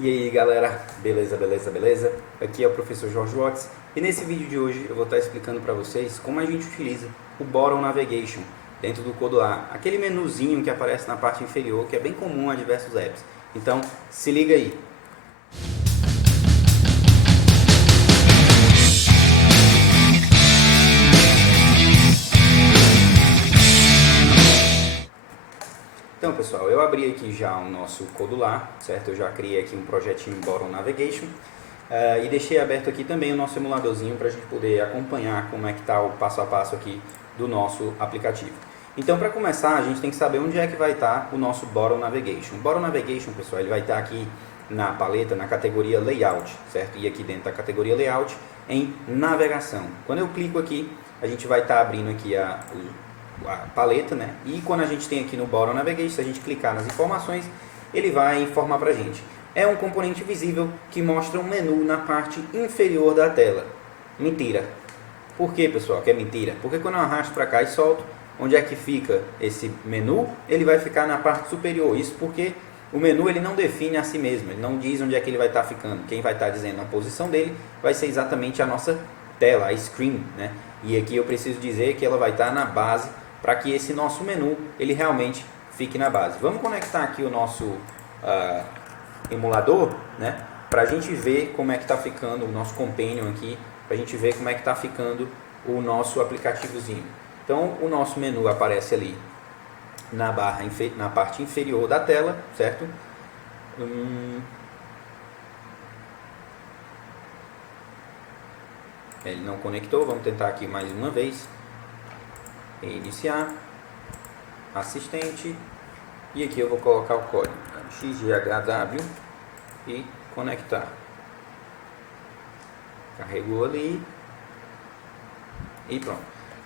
E aí galera, beleza? Aqui é o professor Jorge Watts e nesse vídeo de hoje eu vou estar explicando para vocês como a gente utiliza o Bottom Navigation dentro do Codular, aquele menuzinho que aparece na parte inferior que é bem comum a diversos apps. Então se liga aí. Então pessoal, eu abri aqui já o nosso Codular, certo? Eu já criei aqui um projetinho Bottom Navigation e deixei aberto aqui também o nosso emuladorzinho para a gente poder acompanhar como é que está o passo a passo aqui do nosso aplicativo. Então para começar a gente tem que saber onde é que vai estar o nosso Bottom Navigation. O Bottom Navigation, pessoal, ele vai estar aqui na paleta, na categoria Layout, certo? E aqui dentro da categoria Layout em Navegação. Quando eu clico aqui, a gente vai estar abrindo aqui a paleta, né? E quando a gente tem aqui no Bottom Navigation, se a gente clicar nas informações, ele vai informar para a gente. É um componente visível que mostra um menu na parte inferior da tela. Mentira. Por que, pessoal, que é mentira? Porque quando eu arrasto para cá e solto, onde é que fica esse menu? Ele vai ficar na parte superior. Isso porque o menu ele não define a si mesmo, ele não diz onde é que ele vai estar ficando. Quem vai estar dizendo a posição dele vai ser exatamente a nossa tela, a screen, né? E aqui eu preciso dizer que ela vai estar na base para que esse nosso menu ele realmente fique na base. Vamos conectar aqui o nosso emulador, né, para a gente ver como é que está ficando o nosso companion aqui, para a gente ver como é que está ficando o nosso aplicativozinho. Então o nosso menu aparece ali na parte inferior da tela, certo? Ele não conectou, vamos tentar aqui mais uma vez. Iniciar, assistente, e aqui eu vou colocar o código xghw e conectar. Carregou ali e pronto.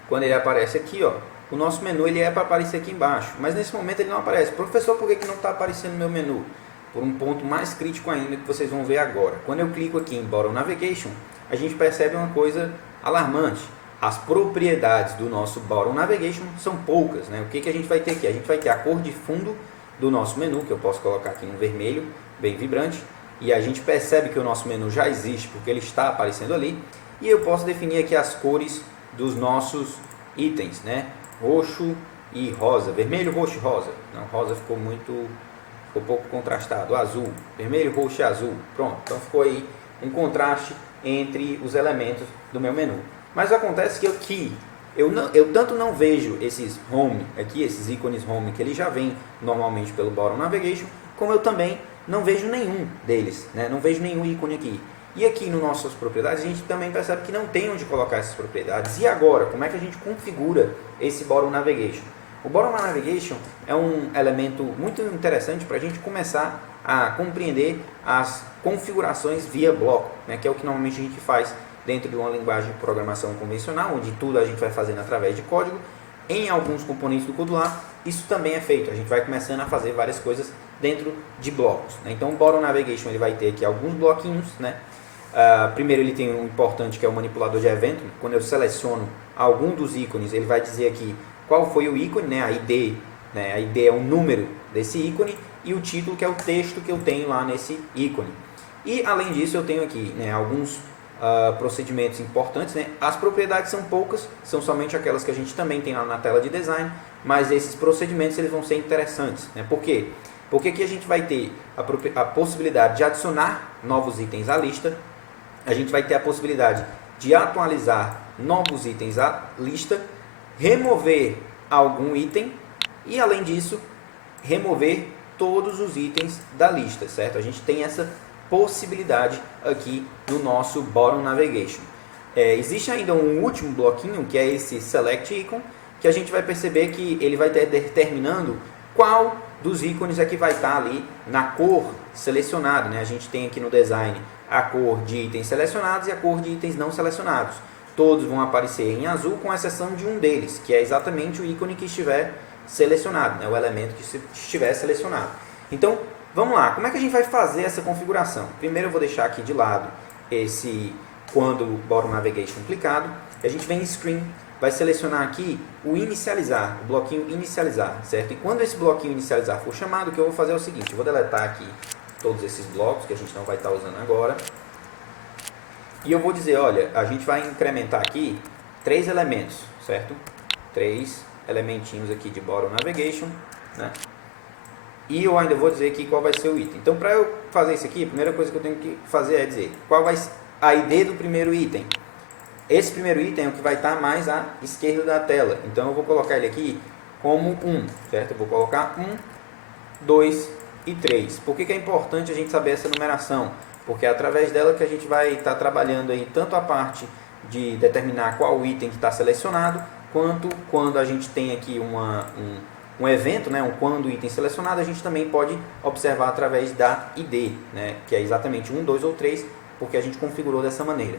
Quando ele aparece aqui, ó, o nosso menu ele é para aparecer aqui embaixo, mas nesse momento ele não aparece. Professor, por que não está aparecendo meu menu? Por um ponto mais crítico ainda que vocês vão ver agora. Quando eu clico aqui em Bottom Navigation, a gente percebe uma coisa alarmante. As propriedades do nosso Bottom Navigation são poucas, né? O que a gente vai ter aqui? A gente vai ter a cor de fundo do nosso menu, que eu posso colocar aqui no vermelho, bem vibrante, e a gente percebe que o nosso menu já existe, porque ele está aparecendo ali, e eu posso definir aqui as cores dos nossos itens, né? Roxo e rosa, vermelho, roxo e rosa. Não, rosa ficou pouco contrastado, azul, vermelho, roxo e azul, pronto, então ficou aí um contraste entre os elementos do meu menu. Mas acontece que eu tanto não vejo esses home aqui, esses ícones home que ele já vem normalmente pelo Bottom Navigation, como eu também não vejo nenhum deles, né? Não vejo nenhum ícone aqui. E aqui no nossas propriedades a gente também percebe que não tem onde colocar essas propriedades. E agora, como é que a gente configura esse Bottom Navigation? O Bottom Navigation é um elemento muito interessante para a gente começar a compreender as configurações via bloco, né? Que é o que normalmente a gente faz dentro de uma linguagem de programação convencional, onde tudo a gente vai fazendo através de código. Em alguns componentes do Codular, isso também é feito. A gente vai começando a fazer várias coisas dentro de blocos, né? Então o Bottom Navigation ele vai ter aqui alguns bloquinhos, né? Primeiro ele tem um importante que é o manipulador de evento. Quando eu seleciono algum dos ícones, ele vai dizer aqui qual foi o ícone, né? A ID, né? A ID é o número desse ícone e o título que é o texto que eu tenho lá nesse ícone. E além disso eu tenho aqui, né, alguns procedimentos importantes, né? As propriedades são poucas, são somente aquelas que a gente também tem lá na tela de design, mas esses procedimentos eles vão ser interessantes, né? Por quê? Porque aqui a gente vai ter a possibilidade de adicionar novos itens à lista, a gente vai ter a possibilidade de atualizar novos itens à lista, remover algum item e além disso remover todos os itens da lista, certo? A gente tem essa possibilidade aqui no nosso Bottom Navigation. Existe ainda um último bloquinho que é esse Select Icon, que a gente vai perceber que ele vai estar determinando qual dos ícones é que vai estar ali na cor selecionada, né? A gente tem aqui no design a cor de itens selecionados e a cor de itens não selecionados. Todos vão aparecer em azul com exceção de um deles, que é exatamente o ícone que estiver selecionado, né? O elemento que estiver selecionado. Então, vamos lá, como é que a gente vai fazer essa configuração? Primeiro eu vou deixar aqui de lado esse quando o Bottom Navigation clicado, a gente vem em Screen, vai selecionar aqui o inicializar, o bloquinho inicializar, certo? E quando esse bloquinho inicializar for chamado, o que eu vou fazer é o seguinte, eu vou deletar aqui todos esses blocos que a gente não vai estar usando agora. E eu vou dizer, olha, a gente vai incrementar aqui 3 elementos, certo? 3 elementinhos aqui de Bottom Navigation, né? E eu ainda vou dizer aqui qual vai ser o item. Então, para eu fazer isso aqui, a primeira coisa que eu tenho que fazer é dizer qual vai ser a ID do primeiro item. Esse primeiro item é o que vai estar mais à esquerda da tela. Então, eu vou colocar ele aqui como 1, certo? Eu vou colocar 1, 2 e 3. Por que é importante a gente saber essa numeração? Porque é através dela que a gente vai estar trabalhando aí tanto a parte de determinar qual item que está selecionado, quanto quando a gente tem aqui um evento, né, quando item selecionado, a gente também pode observar através da ID, né, que é exatamente 1, 2 ou 3, porque a gente configurou dessa maneira.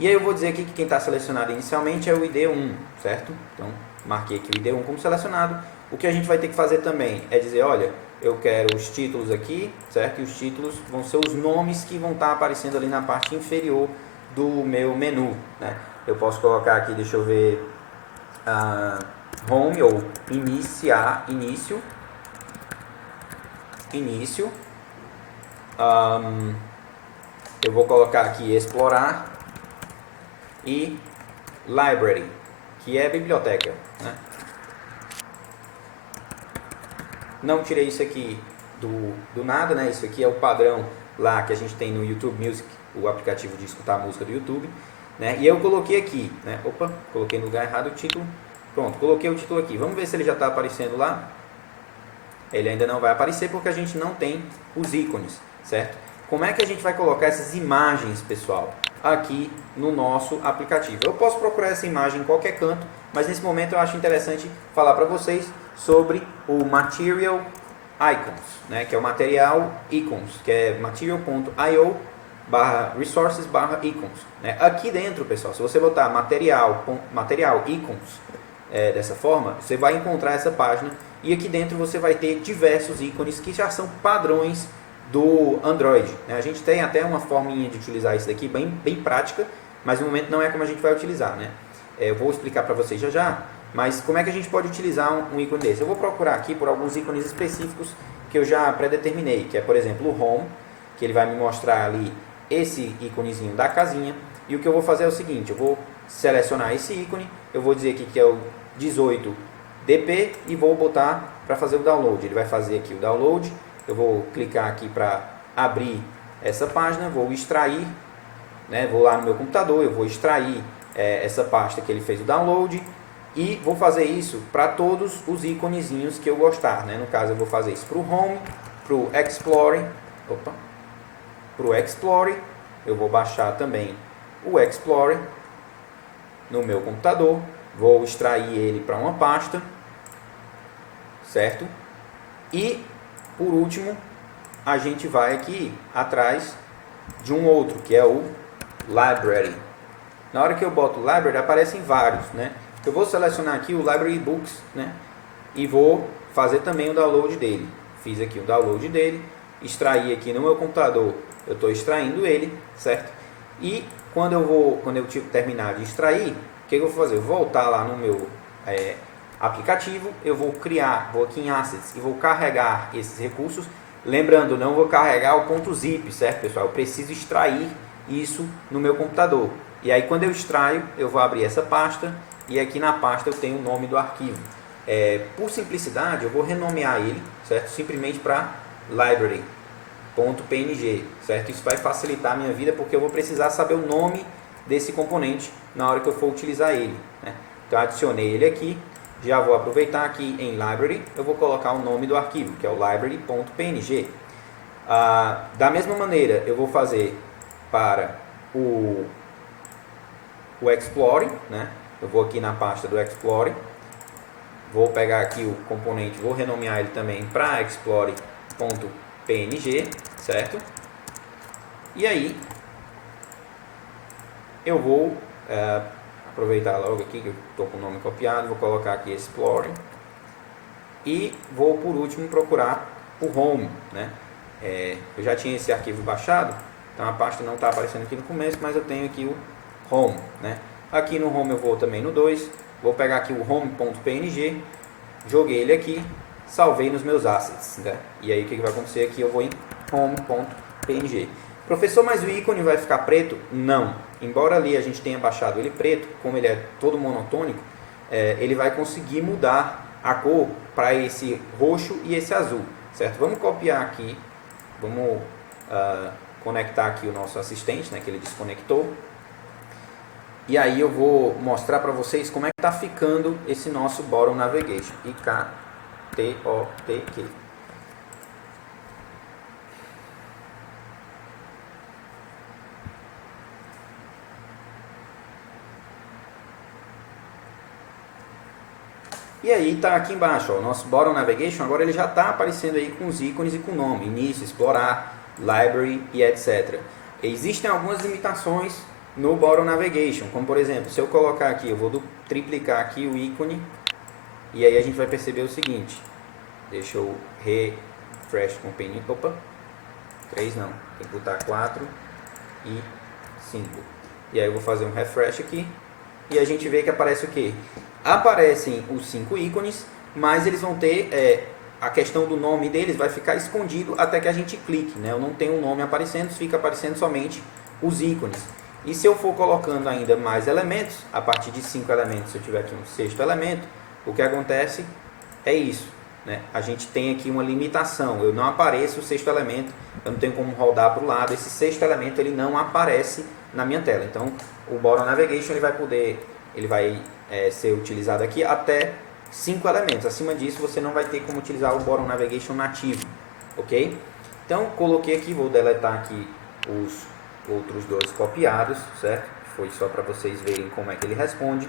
E aí eu vou dizer aqui que quem está selecionado inicialmente é o ID1, certo? Então, marquei aqui o ID1 como selecionado. O que a gente vai ter que fazer também é dizer, olha, eu quero os títulos aqui, certo? E os títulos vão ser os nomes que vão estar aparecendo ali na parte inferior do meu menu, né? Eu posso colocar aqui, deixa eu ver, home ou início. Eu vou colocar aqui explorar e library, que é biblioteca, né? Não tirei isso aqui do nada, né? Isso aqui é o padrão lá que a gente tem no YouTube Music, o aplicativo de escutar música do YouTube, né? E eu coloquei aqui, né? Opa, coloquei no lugar errado o título. Pronto, coloquei o título aqui. Vamos ver se ele já está aparecendo lá. Ele ainda não vai aparecer porque a gente não tem os ícones, certo? Como é que a gente vai colocar essas imagens, pessoal, aqui no nosso aplicativo? Eu posso procurar essa imagem em qualquer canto, mas nesse momento eu acho interessante falar para vocês sobre o Material Icons, né, que é o material icons, que é material.io/resources/icons. Né? Aqui dentro, pessoal, se você botar material icons dessa forma, você vai encontrar essa página e aqui dentro você vai ter diversos ícones que já são padrões do Android. Né? A gente tem até uma forminha de utilizar isso daqui bem prática, mas no momento não é como a gente vai utilizar. Né? Eu vou explicar para vocês já, mas como é que a gente pode utilizar um ícone desse? Eu vou procurar aqui por alguns ícones específicos que eu já predeterminei, que é, por exemplo, o Home, que ele vai me mostrar ali esse íconezinho da casinha. E o que eu vou fazer é o seguinte, eu vou selecionar esse ícone, eu vou dizer aqui que é o 18dp e vou botar para fazer o download. Ele vai fazer aqui o download, eu vou clicar aqui para abrir essa página, vou extrair, né, vou lá no meu computador, eu vou extrair essa pasta que ele fez o download e vou fazer isso para todos os íconezinhos que eu gostar. Né? No caso eu vou fazer isso para o Home, para o Explorer, eu vou baixar também o Explorer no meu computador, vou extrair ele para uma pasta, certo? E por último a gente vai aqui atrás de um outro, que é o Library. Na hora que eu boto Library aparecem vários, né? Eu vou selecionar aqui o Library Books, né? E vou fazer também o download dele. Fiz aqui o download dele, extraí aqui no meu computador, eu estou extraindo ele, certo? E quando eu terminar de extrair, o que eu vou fazer? Eu vou voltar lá no meu aplicativo, eu vou aqui em Assets e vou carregar esses recursos. Lembrando, não vou carregar o .zip, certo, pessoal? Eu preciso extrair isso no meu computador. E aí quando eu extraio, eu vou abrir essa pasta e aqui na pasta eu tenho o nome do arquivo. Por simplicidade, eu vou renomear ele, certo? Simplesmente para library.png, certo? Isso vai facilitar a minha vida porque eu vou precisar saber o nome desse componente na hora que eu for utilizar ele. Né? Então adicionei ele aqui, já vou aproveitar aqui em library, eu vou colocar o nome do arquivo, que é o library.png. Da mesma maneira, eu vou fazer para o Explorer, né? Eu vou aqui na pasta do Explorer, vou pegar aqui o componente, vou renomear ele também para explorer.png, certo? E aí, eu vou aproveitar logo aqui que eu estou com o nome copiado, vou colocar aqui Explorer e vou por último procurar o Home, né? Eu já tinha esse arquivo baixado, então a pasta não está aparecendo aqui no começo, mas eu tenho aqui o Home, né? Aqui no Home eu vou também no 2, vou pegar aqui o home.png, joguei ele aqui, salvei nos meus assets, né? E aí o que vai acontecer aqui? Eu vou home.png. Professor, mas o ícone vai ficar preto? Não. Embora ali a gente tenha baixado ele preto, como ele é todo monotônico, ele vai conseguir mudar a cor para esse roxo e esse azul, certo? Vamos copiar aqui, vamos conectar aqui o nosso assistente, né, que ele desconectou. E aí eu vou mostrar para vocês como é que está ficando esse nosso Bottom Navigation. IKTOTQ. E aí está aqui embaixo, ó, o nosso Bottom Navigation, agora ele já está aparecendo aí com os ícones e com o nome, início, explorar, library e etc. Existem algumas limitações no Bottom Navigation, como por exemplo, se eu colocar aqui, eu vou triplicar aqui o ícone, e aí a gente vai perceber o seguinte, deixa eu refresh com o pen, opa, 3 não, tem que botar 4 e 5. E aí eu vou fazer um refresh aqui, e a gente vê que aparece o quê? Aparecem os 5 ícones, mas eles vão ter, a questão do nome deles vai ficar escondido até que a gente clique, né? Eu não tenho o nome aparecendo, fica aparecendo somente os ícones. E se eu for colocando ainda mais elementos, a partir de 5 elementos, se eu tiver aqui um sexto elemento, o que acontece é isso, né? A gente tem aqui uma limitação, eu não apareço o sexto elemento, eu não tenho como rodar para o lado, esse sexto elemento ele não aparece na minha tela. Então o Bottom Navigation ele vai ser utilizado aqui até 5 elementos. Acima disso você não vai ter como utilizar o Bottom Navigation nativo, ok? Então coloquei aqui, vou deletar aqui os outros 2 copiados, certo? Foi só para vocês verem como é que ele responde.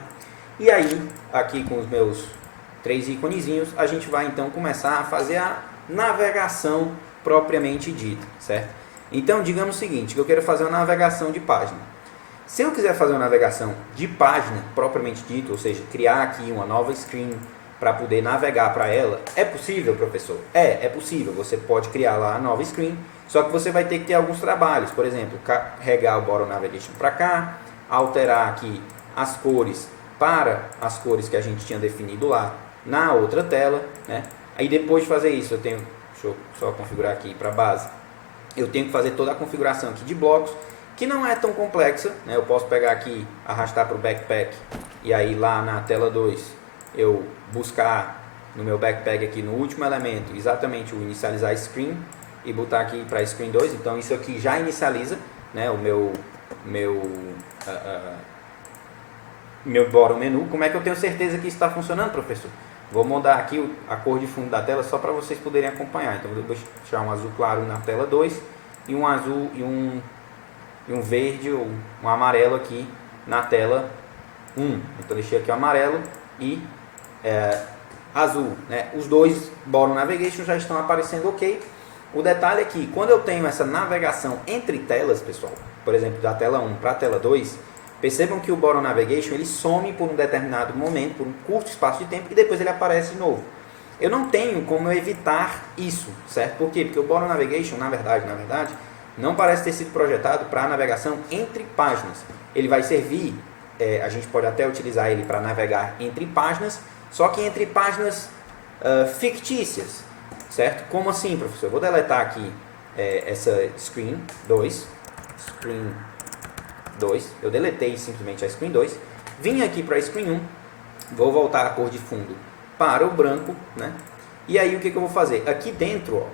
E aí, aqui com os meus 3 iconezinhos, a gente vai então começar a fazer a navegação propriamente dita, certo? Então, digamos o seguinte, que eu quero fazer uma navegação de página. Se eu quiser fazer uma navegação de página propriamente dita, ou seja, criar aqui uma nova screen para poder navegar para ela, é possível, professor? É possível. Você pode criar lá a nova screen, só que você vai ter que ter alguns trabalhos. Por exemplo, carregar o Bottom Navigation para cá, alterar aqui as cores para as cores que a gente tinha definido lá na outra tela, né? Aí depois de fazer isso, deixa eu só configurar aqui para a base, eu tenho que fazer toda a configuração aqui de blocos, que não é tão complexa, né? Eu posso pegar aqui, arrastar para o backpack, e aí lá na tela 2, eu buscar no meu backpack aqui no último elemento, exatamente o inicializar screen, e botar aqui para screen 2, então isso aqui já inicializa, né, o meu bottom menu. Como é que eu tenho certeza que isso está funcionando, professor? Vou mudar aqui a cor de fundo da tela só para vocês poderem acompanhar. Então eu vou deixar um azul claro na tela 2 e um azul e um verde ou um amarelo aqui na tela 1. Então deixei aqui o amarelo e azul, né? Os dois Bottom Navigation já estão aparecendo ok. O detalhe é que quando eu tenho essa navegação entre telas, pessoal, por exemplo, da tela 1 para a tela 2, percebam que o Bottom Navigation ele some por um determinado momento, por um curto espaço de tempo, e depois ele aparece de novo. Eu não tenho como evitar isso, certo? Por quê? Porque o Bottom Navigation, na verdade, não parece ter sido projetado para navegação entre páginas. Ele vai servir, a gente pode até utilizar ele para navegar entre páginas, só que entre páginas fictícias, certo? Como assim, professor? Eu vou deletar aqui essa screen 2, eu deletei simplesmente a screen 2, vim aqui para a screen 1, vou voltar a cor de fundo para o branco, né? E aí o que eu vou fazer? Aqui dentro, ó,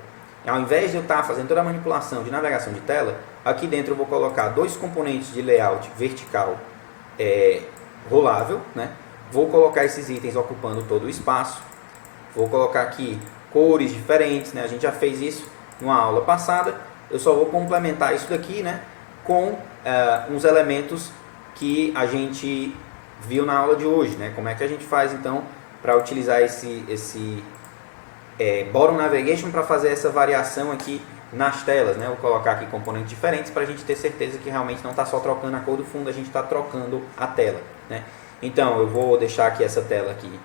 ao invés de eu estar fazendo toda a manipulação de navegação de tela, aqui dentro eu vou colocar 2 componentes de layout vertical rolável, né? Vou colocar esses itens ocupando todo o espaço, vou colocar aqui cores diferentes, né? A gente já fez isso numa aula passada, eu só vou complementar isso daqui, né, com uns elementos que a gente viu na aula de hoje, né? Como é que a gente faz então para utilizar esse Bottom Navigation para fazer essa variação aqui nas telas, né? Eu vou colocar aqui componentes diferentes para a gente ter certeza que realmente não está só trocando a cor do fundo, a gente está trocando a tela, né? Então eu vou deixar aqui essa tela aqui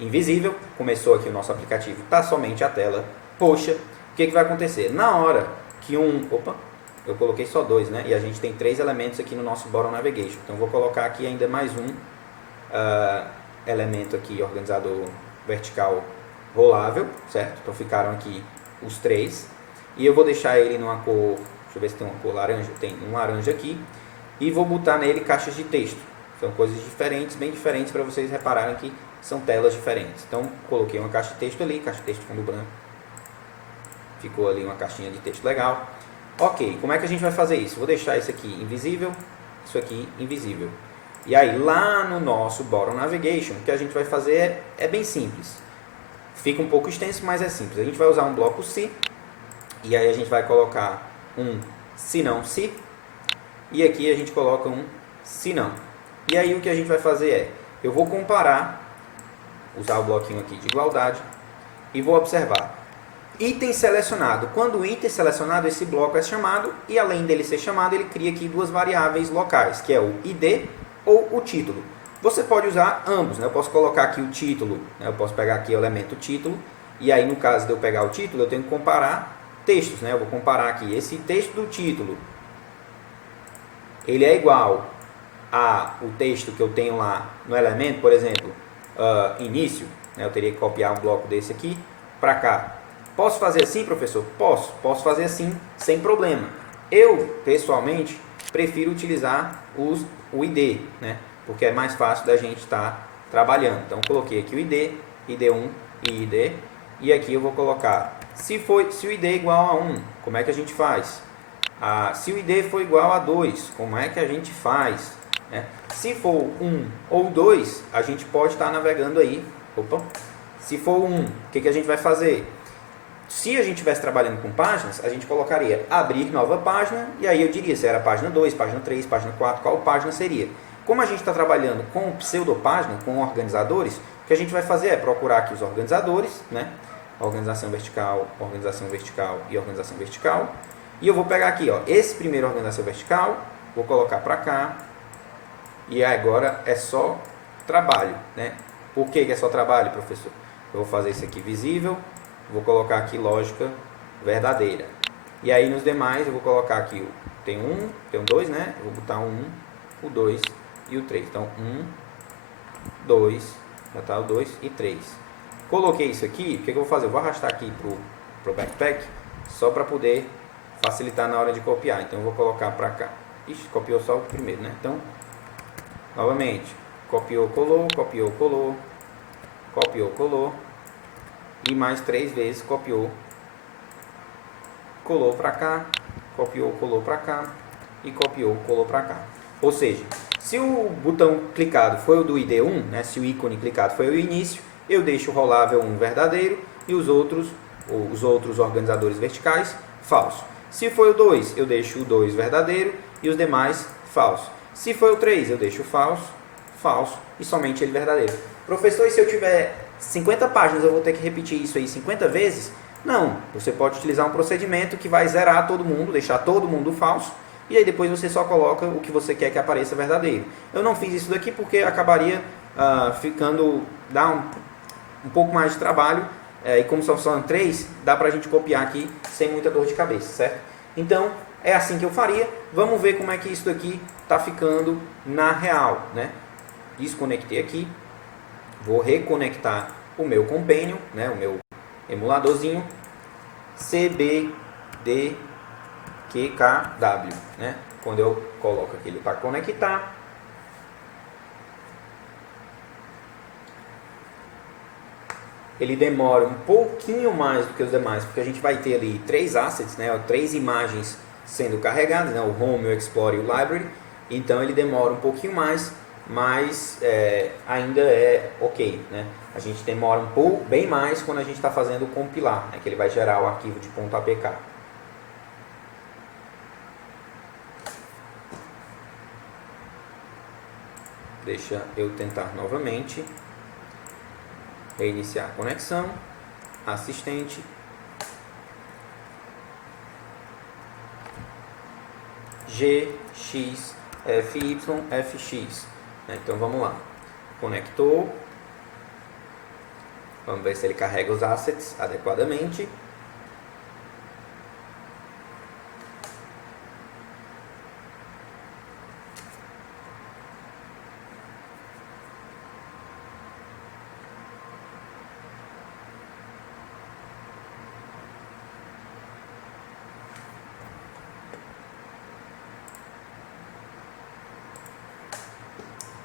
invisível, começou aqui o nosso aplicativo, está somente a tela roxa. O que vai acontecer? Na hora que eu coloquei só 2, né? E a gente tem 3 elementos aqui no nosso Bottom Navigation. Então, vou colocar aqui ainda mais um elemento aqui, organizador vertical rolável, certo? Então, ficaram aqui os 3. e eu vou deixar ele numa cor, deixa eu ver se tem uma cor laranja, tem um laranja aqui, e vou botar nele caixas de texto. São coisas diferentes, bem diferentes, para vocês repararem que são telas diferentes. Então, coloquei uma caixa de texto ali, caixa de texto fundo branco. Ficou ali uma caixinha de texto legal. Ok, como é que a gente vai fazer isso? Vou deixar isso aqui invisível, isso aqui invisível. E aí, lá no nosso Bottom Navigation, o que a gente vai fazer é bem simples. Fica um pouco extenso, mas é simples. A gente vai usar um bloco se, e aí a gente vai colocar um se não se, e aqui a gente coloca um se não. E aí o que a gente vai fazer é, eu vou comparar, usar o bloquinho aqui de igualdade, e vou observar. Item selecionado. Quando o item selecionado, esse bloco é chamado, e além dele ser chamado, ele cria aqui duas variáveis locais, que é o ID ou o título. Você pode usar ambos, né? Eu posso colocar aqui o título, né? Eu posso pegar aqui o elemento título, e aí no caso de eu pegar o título, eu tenho que comparar textos, né? Eu vou comparar aqui esse texto do título, ele é igual o texto que eu tenho lá no elemento, por exemplo, início, né? Eu teria que copiar um bloco desse aqui para cá. Posso fazer assim, professor? Posso fazer assim, sem problema. Eu, pessoalmente, prefiro utilizar o ID, né? Porque é mais fácil da gente estar trabalhando. Então, coloquei aqui o ID, ID1 e ID, e aqui eu vou colocar, se o ID é igual a 1, como é que a gente faz? Se o ID for igual a 2, como é que a gente faz? Se for 1 ou 2, a gente pode estar navegando aí. Se for 1, o que a gente vai fazer? Se a gente estivesse trabalhando com páginas, a gente colocaria abrir nova página, e aí eu diria se era página 2, página 3, página 4, qual página seria. Como a gente está trabalhando com pseudopágina, com organizadores, o que a gente vai fazer é procurar aqui os organizadores, né? Organização vertical e organização vertical. E eu vou pegar aqui, ó, esse primeiro organização vertical, vou colocar para cá, e agora é só trabalho, né? Por que é só trabalho, professor? Eu vou fazer isso aqui visível, vou colocar aqui lógica verdadeira. E aí nos demais eu vou colocar aqui, tem um 2, né? Eu vou botar o 1, o 2 e o 3. Então 1, 2, já tá o 2 e 3. Coloquei isso aqui, o que eu vou fazer? Eu vou arrastar aqui pro backpack, só para poder facilitar na hora de copiar. Então eu vou colocar para cá. Ixi, copiou só o primeiro, né? Então, novamente, copiou, colou, copiou, colou, copiou, colou, e mais 3 vezes copiou, colou para cá, copiou, colou para cá, e copiou, colou para cá. Ou seja, se o botão clicado foi o do ID1, né? Se o ícone clicado foi o início, eu deixo o rolável 1 verdadeiro e os outros organizadores verticais falso. Se foi o 2, eu deixo o 2 verdadeiro e os demais falso. Se foi o 3, eu deixo o falso, falso e somente ele verdadeiro. Professor, e se eu tiver 50 páginas, eu vou ter que repetir isso aí 50 vezes? Não, você pode utilizar um procedimento que vai zerar todo mundo, deixar todo mundo falso, e aí depois você só coloca o que você quer que apareça verdadeiro. Eu não fiz isso daqui porque acabaria dá um pouco mais de trabalho, e como são 3, dá pra gente copiar aqui sem muita dor de cabeça, certo? Então, é assim que eu faria. Vamos ver como é que isso daqui está ficando na real, né? Desconectei aqui. Vou reconectar o meu companion, né? O meu emuladorzinho CBDQKW, né? Quando eu coloco aqui ele para conectar, ele demora um pouquinho mais do que os demais, porque a gente vai ter ali 3 assets, né? 3 imagens sendo carregadas, né? O Home, o Explore e o Library. Então ele demora um pouquinho mais, mas ainda é ok, né? A gente demora um pouco, bem mais quando a gente está fazendo o compilar, né? Que ele vai gerar o arquivo de .apk. Deixa eu tentar novamente. Reiniciar a conexão. Assistente. GX FYFX. Então vamos lá. Conectou. Vamos ver se ele carrega os assets adequadamente.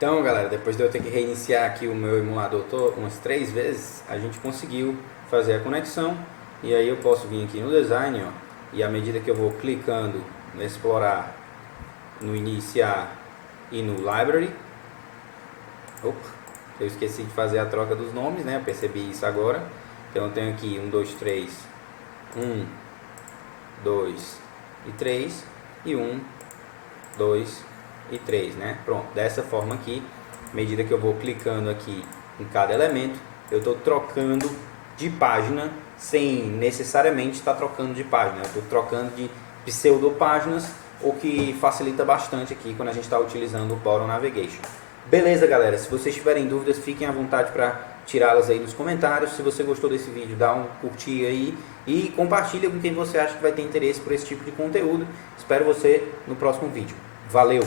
Então, galera, depois de eu ter que reiniciar aqui o meu emulador umas 3 vezes, a gente conseguiu fazer a conexão. E aí eu posso vir aqui no design, ó, e à medida que eu vou clicando no explorar, no iniciar e no library, opa, eu esqueci de fazer a troca dos nomes, né? Eu percebi isso agora. Então eu tenho aqui 1, 2, 3, 1, 2 e 3 e 1, 2 e 3, né? Pronto, dessa forma aqui, à medida que eu vou clicando aqui em cada elemento, eu estou trocando de página sem necessariamente estar trocando de página. Eu estou trocando de pseudopáginas, o que facilita bastante aqui quando a gente está utilizando o Bottom Navigation. Beleza, galera? Se vocês tiverem dúvidas, fiquem à vontade para tirá-las aí nos comentários. Se você gostou desse vídeo, dá um curtir aí e compartilha com quem você acha que vai ter interesse por esse tipo de conteúdo. Espero você no próximo vídeo. Valeu!